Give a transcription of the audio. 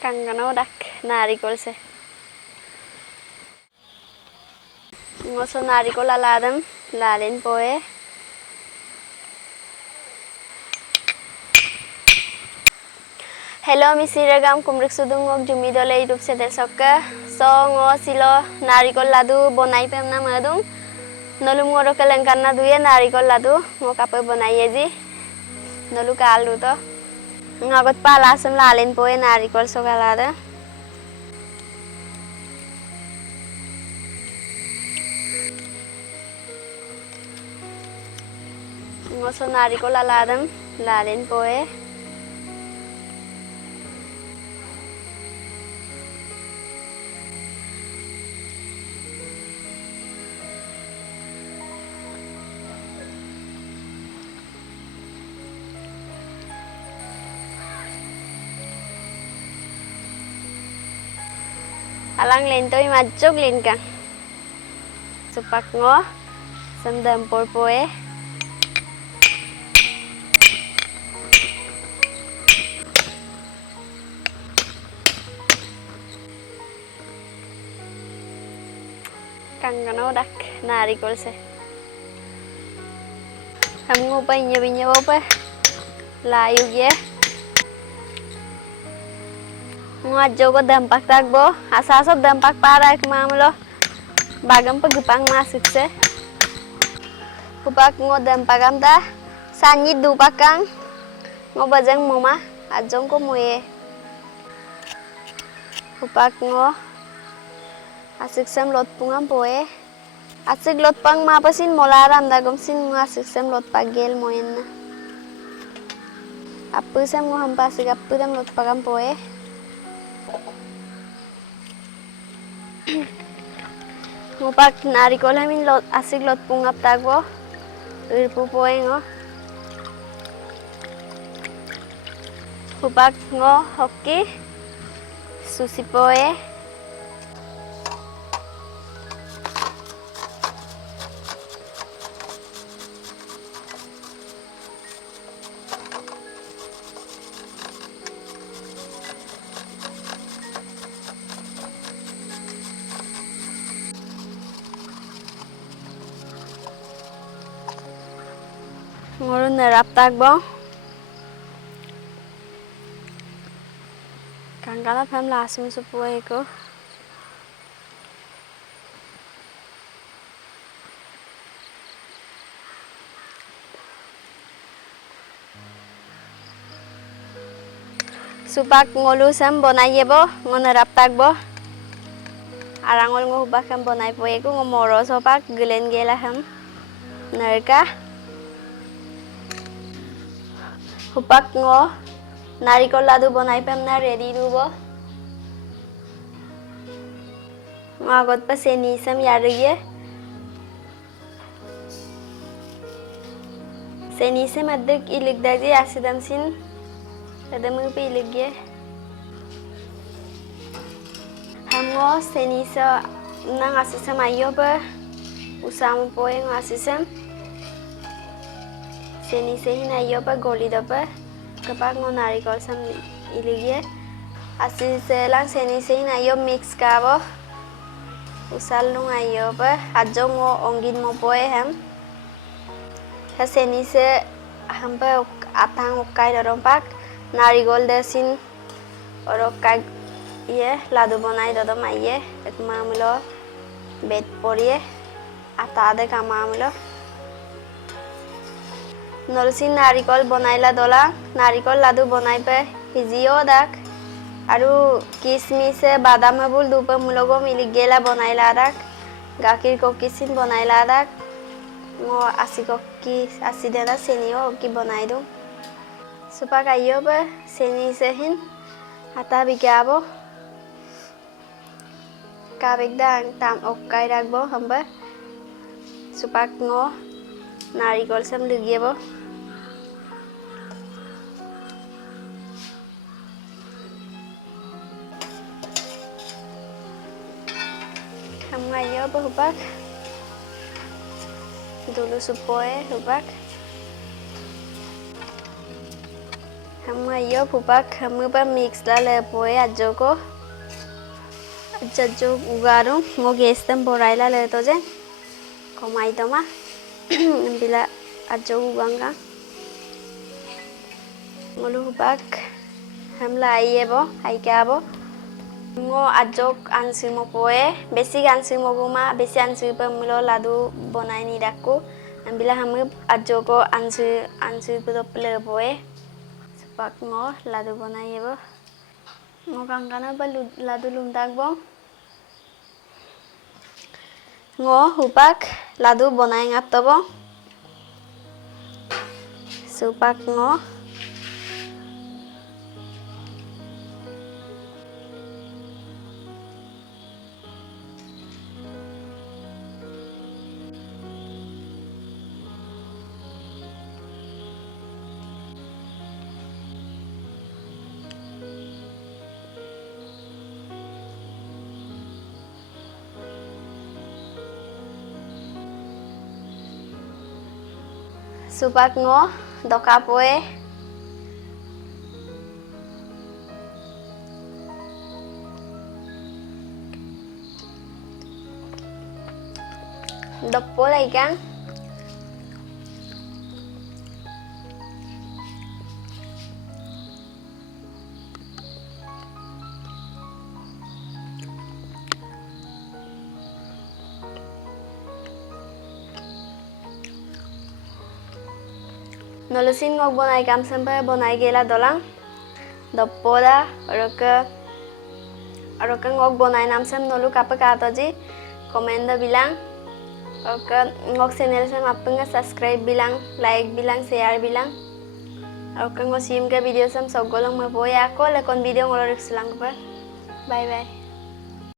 Kanggano dak narikol se. Ngoso narikol aladam lalin poe. Hello misiragam kumrik sudungok jumidole YouTube channel sokka. So ngo silo narikol ladu bonai pem na madung. Nolu ngoro kelengkana duye narikol ladu ngo kape bonai ji. Nolu kalu to. Ngagot palasam lalin poe narikol sokalada. Ngoso narikol aladam lalin poe. Alang lentoy majog lin kang. Supak ngo sandam porpoe. Kanggano dak narikol se. Ham ngupay nyabi pa. Layu ye. Ngajo ko dampak tagbo, asasop dampak para mamulo. Bagam pagupang masuk se. Kupak ngo dampak amta, sanyit dupakang ngo bajang moma, ajong ko muye. Kupak ngo asik sem lot pungam poe. Asik lot pang mapasin molaram dagom sin ngo asik sem lot pagel moyen na. Apu sem ngo hampasik apu dam lot pagam poe. Ngupak narikol hamin lot asik lot pungap tagbo irpu poe ngo. Ngupak ngo hoki susi poe. Ngoro nerap tagbo. Kangkala pam lasung supoe ko. Supak ngolu sam bonai yebo ngonerap tagbo. Arangol ngo hubak ham bonai poe ko ngomoro sopak gelen gela ham. Nerka. Hupak ngo narikol ladu bonai pem na ready rubo. Ngagot pa senisam yaruye. Senisam adik ilik daji asidam sin. Adam pe ilik ye. Ham ngo senisa nang asisam ayo pa. Usam poe ngo asisam. Seni sehin ayo pa goli dapa kapak ngo narikol sam iligye asin selang seni sehin ayo mix kabo usal nung ayo pa ajo ngo ongin mo poe ham ha seni se ham pa atang ukai dorompak narikol desin orokai ye ladu bonai dodo maiye ek mamulo bet poriye atade kamamulo नलसिन नारिकल बनाइला दोला नारिकल लादू बनाइ पे हिजियो दाक आरु किसमिस बादाम bull दुप मुलगो मिली गेला बनाइला दाक गाखिर को किसिन बनाइला दाक मो आसी को की आसी देना सेनियो की बनाइ दू सुपा काइयो पे सेनी से हिन हाता बिकाबो काबिक दांग ताम ओक्काइ राखबो हमबा सुपाक ngo नारिकल sam लिगिएबो Ngayo pa hubak dulu supoe hubak Kamu ayo pupak kamu ba mix la le poe ajoko. Ajjo ugaru ngo gestem borai la le to je. Komai to ma. Bila ajjo uganga. Ngolu pupak hamla aye bo aika bo. Ngo ajok ansu mo poe besi ansu mo guma besi ansu pa mulo ladu bonai ni daku. Bila hamu ajoko ansu puto ple poe. Sepak ngo ladu bonai bo. Ngo kangkana ba ladu luntak bo. Ngo hupak ladu bonai ngap to bo. Supak ngo. Supak ngo doka poe. Dok po lagi kan? Nolusin ngok bonai kam sampai bonai gela dolang. Dopoda roka ngok bonai nam sam nolu kapa kata ji komenda bilang. Roka ngok channel sam apanga subscribe bilang, like bilang, share bilang. Roka ngok sim ka video sam sogolang maboya ko lekon video ngolorek sulang pa. Bye bye.